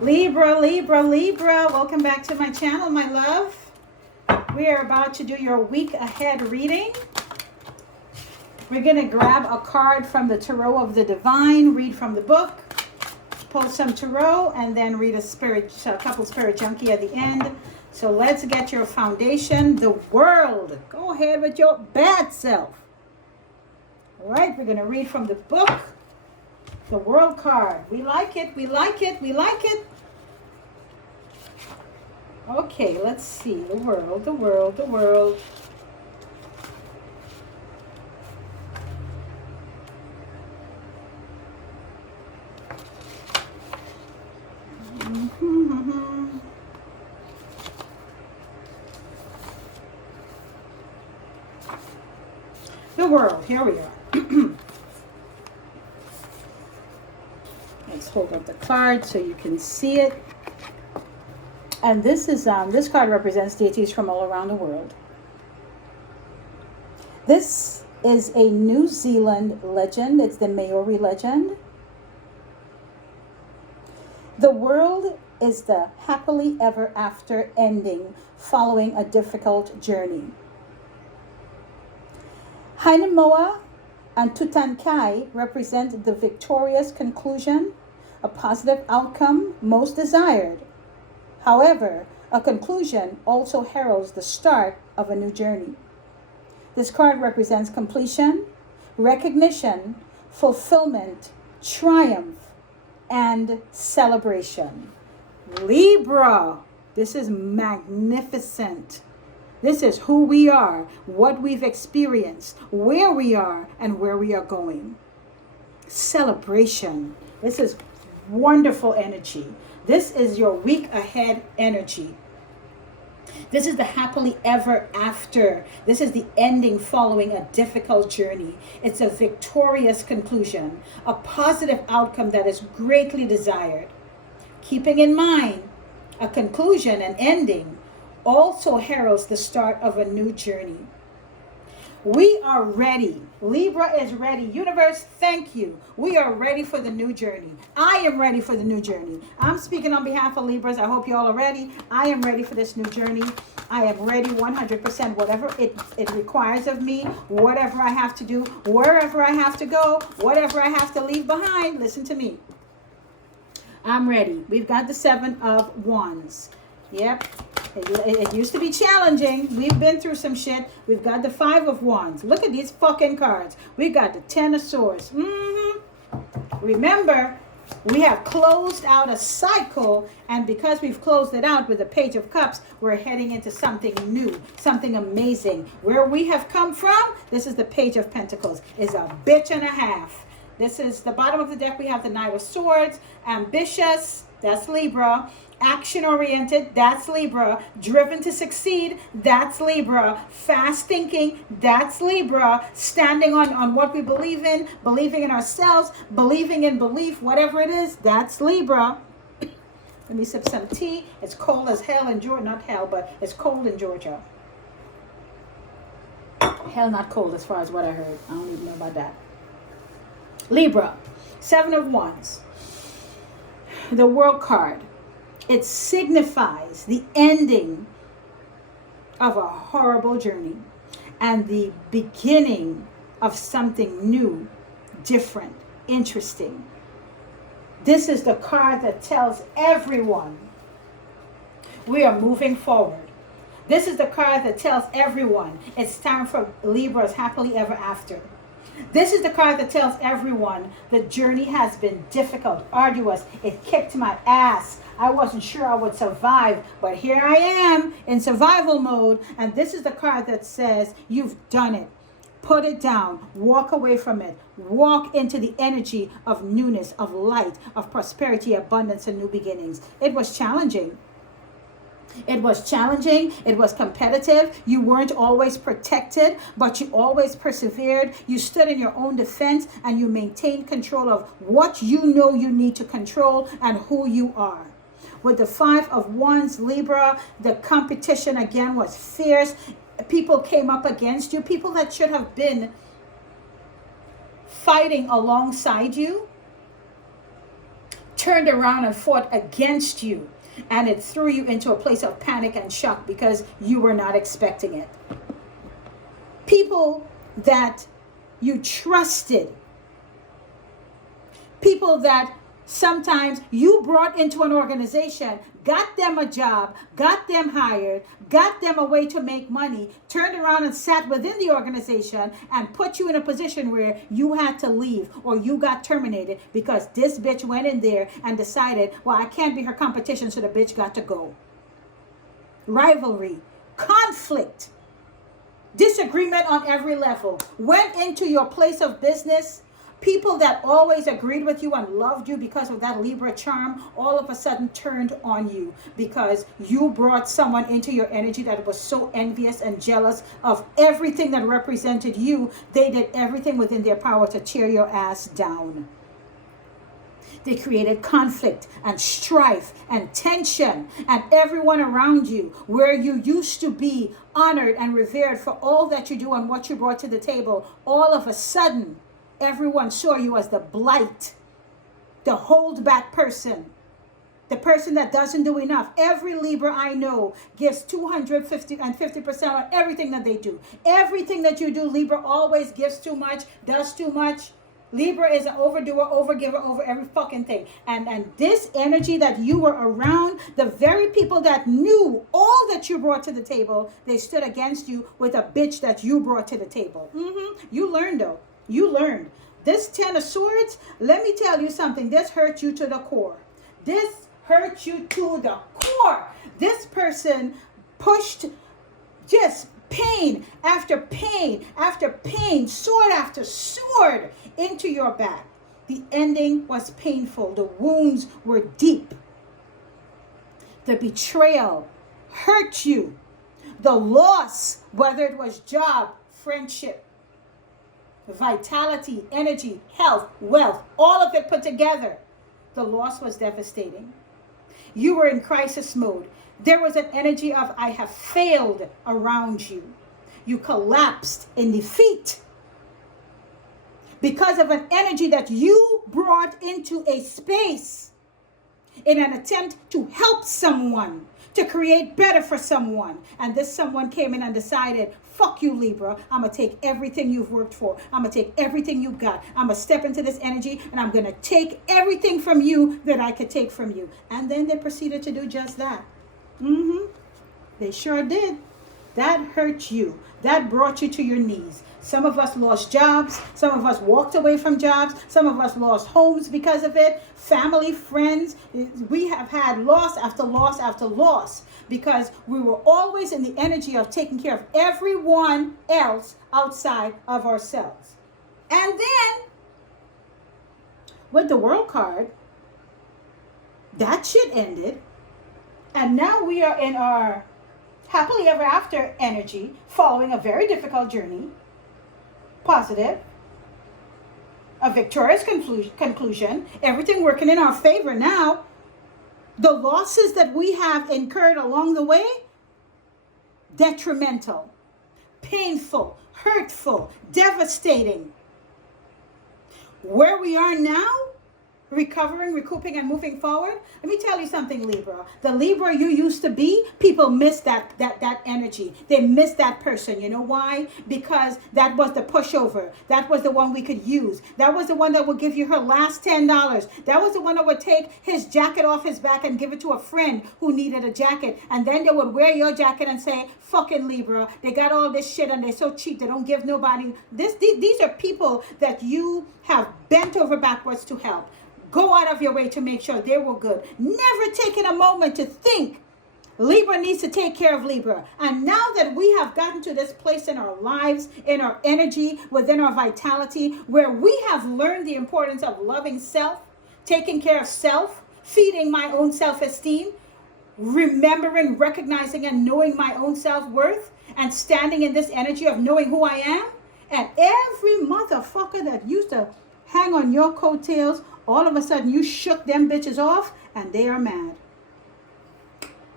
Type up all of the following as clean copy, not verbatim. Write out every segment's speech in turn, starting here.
Libra, Libra, Libra, welcome back to my channel, my love. We are about to do your week ahead reading. We're going to grab a card from the Tarot of the Divine, read from the book, pull some Tarot, and then read a couple Spirit Junkie at the end. So let's get your foundation, the world. Go ahead with your bad self. All right, we're going to read from the book, the world card. We like it, we like it, we like it. Okay, let's see. The world, the world, the world. The world, here we are. Let's hold up the card so you can see it. And this is this card represents deities from all around the world. This is a New Zealand legend. It's the Maori legend. The world is the happily ever after ending following a difficult journey. Hainamoa and Tutankai represent the victorious conclusion, a positive outcome most desired. However, a conclusion also heralds the start of a new journey. This card represents completion, recognition, fulfillment, triumph, and celebration. Libra, this is magnificent. This is who we are, what we've experienced, where we are, and where we are going. Celebration. This is wonderful energy. This is your week ahead energy. This is the happily ever after. This is the ending following a difficult journey. It's a victorious conclusion, a positive outcome that is greatly desired. Keeping in mind, a conclusion and ending also heralds the start of a new journey. We are ready. Libra is ready. Universe, thank you. We are ready for the new journey. I am ready for the new journey. I'm speaking on behalf of Libras. I hope you all are ready. I am ready for this new journey. I am ready 100%. Whatever it requires of me, whatever I have to do, wherever I have to go, whatever I have to leave behind, listen to me. I'm ready. We've got the 7 of Wands. Yep. It used to be challenging. We've been through some shit. We've got the 5 of Wands. Look at these fucking cards. We've got the 10 of Swords. Remember, we have closed out a cycle, and because we've closed it out with the Page of Cups, we're heading into something new, something amazing. Where we have come from, this is the Page of Pentacles, is a bitch and a half. This is the bottom of the deck. We have the Knight of Swords, ambitious, that's Libra. Action-oriented, that's Libra. Driven to succeed, that's Libra. Fast thinking, that's Libra. Standing on what we believe in, believing in ourselves, believing in belief, whatever it is, that's Libra. Let me sip some tea. It's cold as hell in Georgia. Not hell, but it's cold in Georgia. Hell not cold as far as what I heard. I don't even know about that. Libra, 7 of Wands. The World card. It signifies the ending of a horrible journey and the beginning of something new, different, interesting. This is the card that tells everyone we are moving forward. This is the card that tells everyone it's time for Libra's happily ever after. This is the card that tells everyone the journey has been difficult, arduous. It kicked my ass. I wasn't sure I would survive, but here I am in survival mode. And this is the card that says you've done it. Put it down. Walk away from it. Walk into the energy of newness, of light, of prosperity, abundance, and new beginnings. It was challenging. It was challenging. It was competitive. You weren't always protected, but you always persevered. You stood in your own defense and you maintained control of what you know you need to control and who you are. With the 5 of Wands, Libra, the competition again was fierce. People came up against you. People that should have been fighting alongside you turned around and fought against you. And it threw you into a place of panic and shock because you were not expecting it. People that you trusted, people that sometimes you brought into an organization, got them a job, got them hired, got them a way to make money, turned around and sat within the organization and put you in a position where you had to leave or you got terminated because this bitch went in there and decided, well, I can't be her competition, so the bitch got to go. Rivalry, conflict, disagreement on every level went into your place of business. People that always agreed with you and loved you because of that Libra charm all of a sudden turned on you because you brought someone into your energy that was so envious and jealous of everything that represented you. They did everything within their power to tear your ass down. They created conflict and strife and tension, and everyone around you, where you used to be honored and revered for all that you do and what you brought to the table, all of a sudden, everyone saw you as the blight, the hold back person, the person that doesn't do enough. Every Libra I know gives 250% on everything that they do. Everything that you do, Libra always gives too much, does too much. Libra is an overdoer, overgiver over every fucking thing. And this energy that you were around, the very people that knew all that you brought to the table, they stood against you with a bitch that you brought to the table. You learned though. You learned. This 10 of Swords, let me tell you something. This hurt you to the core. This hurt you to the core. This person pushed just pain after pain after pain, sword after sword into your back. The ending was painful. The wounds were deep. The betrayal hurt you. The loss, whether it was job, friendship, vitality, energy, health, wealth, all of it put together, the loss was devastating. You were in crisis mode. There was an energy of I have failed around you. You collapsed in defeat because of an energy that you brought into a space in an attempt to help someone, to create better for someone. And this someone came in and decided, fuck you, Libra. I'm going to take everything you've worked for. I'm going to take everything you got. I'm going to step into this energy and I'm going to take everything from you that I could take from you. And then they proceeded to do just that. They sure did. That hurt you. That brought you to your knees. Some of us lost jobs. Some of us walked away from jobs. Some of us lost homes because of it. Family, friends. We have had loss after loss after loss because we were always in the energy of taking care of everyone else outside of ourselves. And then, with the World card, that shit ended. And now we are in our happily ever after energy, following a very difficult journey. Positive, a victorious conclusion, everything working in our favor now. The losses that we have incurred along the way, detrimental, painful, hurtful, devastating. Where we are now, recovering, recouping, and moving forward. Let me tell you something, Libra. The Libra you used to be, people miss that energy. They miss that person. You know why? Because that was the pushover. That was the one we could use. That was the one that would give you her last $10. That was the one that would take his jacket off his back and give it to a friend who needed a jacket. And then they would wear your jacket and say, fucking Libra, they got all this shit and they're so cheap, they don't give nobody. These are people that you have bent over backwards to help. Go out of your way to make sure they were good. Never taking a moment to think Libra needs to take care of Libra. And now that we have gotten to this place in our lives, in our energy, within our vitality, where we have learned the importance of loving self, taking care of self, feeding my own self-esteem, remembering, recognizing, and knowing my own self-worth, and standing in this energy of knowing who I am. And every motherfucker that used to hang on your coattails, all of a sudden you shook them bitches off and they are mad.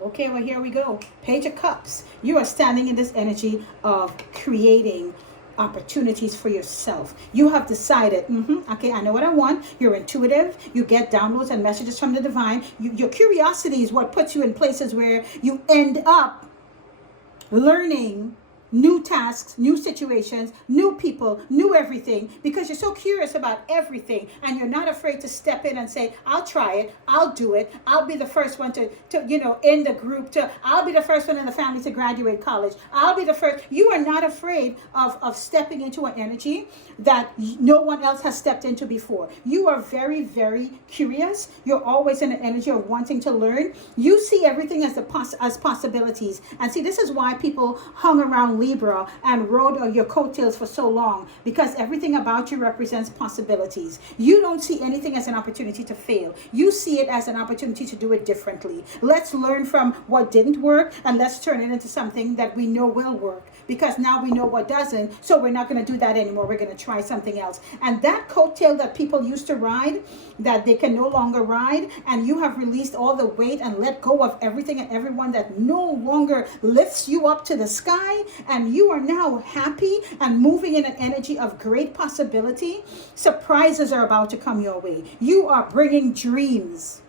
Okay, well, here we go. Page of Cups. You are standing in this energy of creating opportunities for yourself. You have decided, okay, I know what I want. You're intuitive. You get downloads and messages from the divine. Your curiosity is what puts you in places where you end up learning new tasks, new situations, new people, new everything, because you're so curious about everything, and you're not afraid to step in and say, I'll try it, I'll do it, I'll be the first one to in the group, I'll be the first one in the family to graduate college, I'll be the first. You are not afraid of stepping into an energy that no one else has stepped into before. You are very, very curious. You're always in an energy of wanting to learn. You see everything as as possibilities. And see, this is why people hung around Libra and rode your coattails for so long, because everything about you represents possibilities. You don't see anything as an opportunity to fail. You see it as an opportunity to do it differently. Let's learn from what didn't work, and let's turn it into something that we know will work, because now we know what doesn't, so we're not going to do that anymore. We're going to try something else. And that coattail that people used to ride, that they can no longer ride, and you have released all the weight and let go of everything and everyone that no longer lifts you up to the sky, and you are now happy and moving in an energy of great possibility. Surprises are about to come your way. You are bringing dreams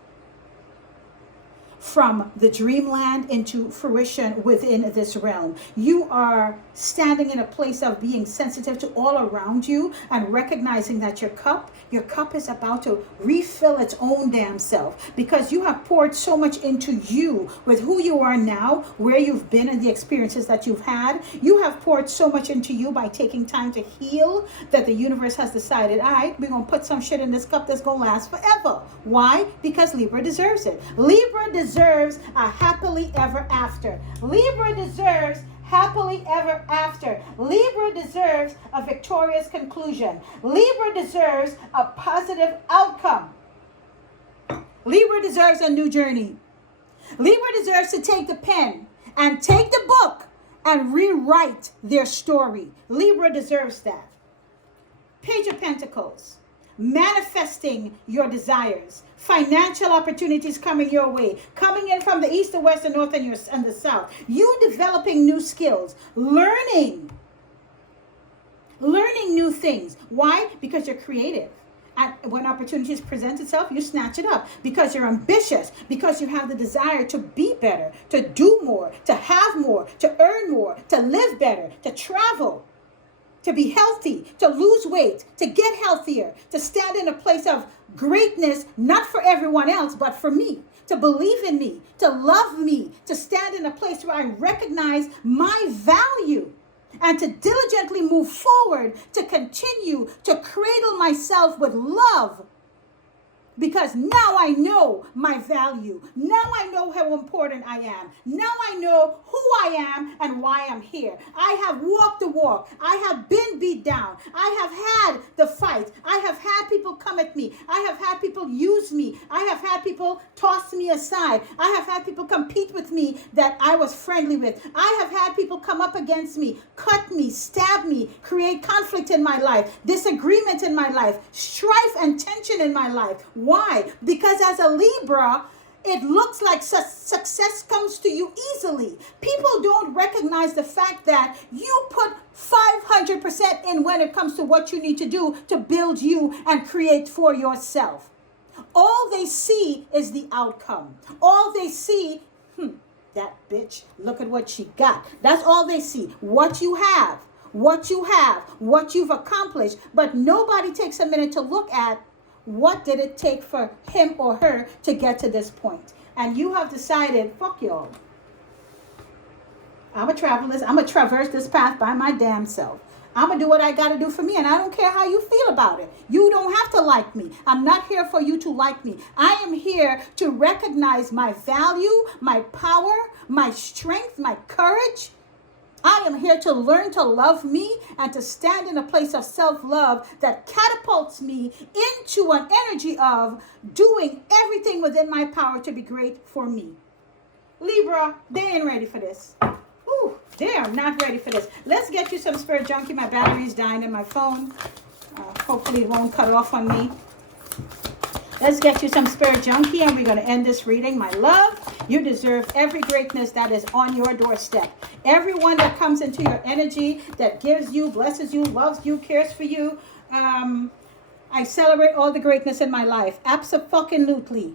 from the dreamland into fruition within this realm. You are standing in a place of being sensitive to all around you and recognizing that your cup is about to refill its own damn self, because you have poured so much into you with who you are now, where you've been, and the experiences that you've had. You have poured so much into you by taking time to heal, that the universe has decided, all right, we're going to put some shit in this cup that's going to last forever. Why? Because Libra deserves it. Libra deserves a happily ever after. Libra deserves happily ever after. Libra deserves a victorious conclusion. Libra deserves a positive outcome. Libra deserves a new journey. Libra deserves to take the pen and take the book and rewrite their story. Libra deserves that. Page of Pentacles. Manifesting your desires. Financial opportunities coming your way, coming in from the east, the west, the north, and the south. You developing new skills, learning new things. Why? Because you're creative. And when opportunities present itself, you snatch it up, because you're ambitious, because you have the desire to be better, to do more, to have more, to earn more, to live better, to travel, to be healthy, to lose weight, to get healthier, to stand in a place of greatness, not for everyone else, but for me, to believe in me, to love me, to stand in a place where I recognize my value, and to diligently move forward, to continue to cradle myself with love. Because now I know my value. Now I know how important I am. Now I know who I am and why I'm here. I have walked the walk. I have been beat down. I have had the fight. I have had people come at me. I have had people use me. I have had people toss me aside. I have had people compete with me that I was friendly with. I have had people come up against me, cut me, stab me, create conflict in my life, disagreement in my life, strife and tension in my life. Why? Because as a Libra, it looks like success comes to you easily. People don't recognize the fact that you put 500% in when it comes to what you need to do to build you and create for yourself. All they see is the outcome. All they see, that bitch, look at what she got. That's all they see. What you have, what you've accomplished. But nobody takes a minute to look at what did it take for him or her to get to this point. And you have decided, fuck y'all. I'm going to traverse this path by my damn self. I'm going to do what I got to do for me, and I don't care how you feel about it. You don't have to like me. I'm not here for you to like me. I am here to recognize my value, my power, my strength, my courage. I am here to learn to love me and to stand in a place of self-love that catapults me into an energy of doing everything within my power to be great for me. Libra, they ain't ready for this. Ooh, they are not ready for this. Let's get you some Spirit Junkie. My battery is dying in my phone. Hopefully it won't cut off on me. Let's get you some Spirit Junkie, and we're going to end this reading. My love, you deserve every greatness that is on your doorstep. Everyone that comes into your energy, that gives you, blesses you, loves you, cares for you. I celebrate all the greatness in my life. Abso-fucking-lutely.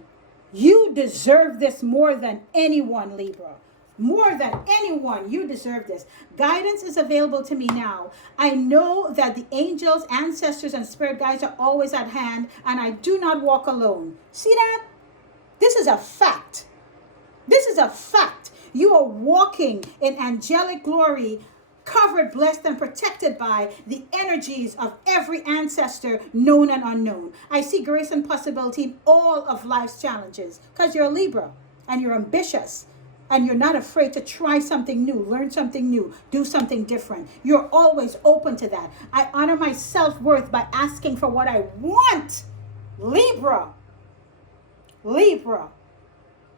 You deserve this more than anyone, Libra. More than anyone, you deserve this. Guidance is available to me now. I know that the angels, ancestors, and spirit guides are always at hand, and I do not walk alone. See that? This is a fact. This is a fact. You are walking in angelic glory, covered, blessed, and protected by the energies of every ancestor, known and unknown. I see grace and possibility in all of life's challenges, because you're a Libra, and you're ambitious. And you're not afraid to try something new, learn something new, do something different. You're always open to that. I honor my self-worth by asking for what I want. Libra. Libra.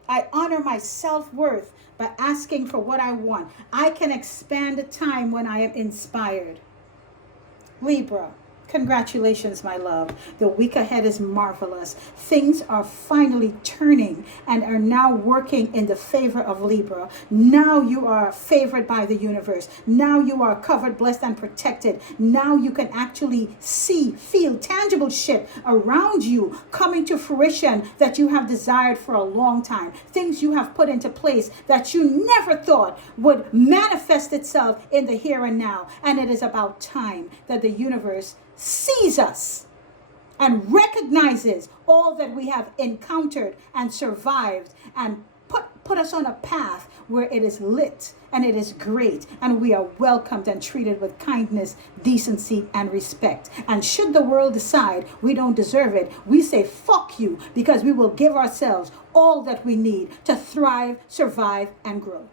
I honor my self-worth by asking for what I want. I can expand the time when I am inspired. Libra. Congratulations, my love. The week ahead is marvelous. Things are finally turning and are now working in the favor of Libra. Now you are favored by the universe. Now you are covered, blessed, and protected. Now you can actually see, feel tangible shit around you coming to fruition that you have desired for a long time. Things you have put into place that you never thought would manifest itself in the here and now. And it is about time that the universe sees us and recognizes all that we have encountered and survived, and put us on a path where it is lit and it is great, and we are welcomed and treated with kindness, decency, and respect. And should the world decide we don't deserve it, we say fuck you, because we will give ourselves all that we need to thrive, survive, and grow.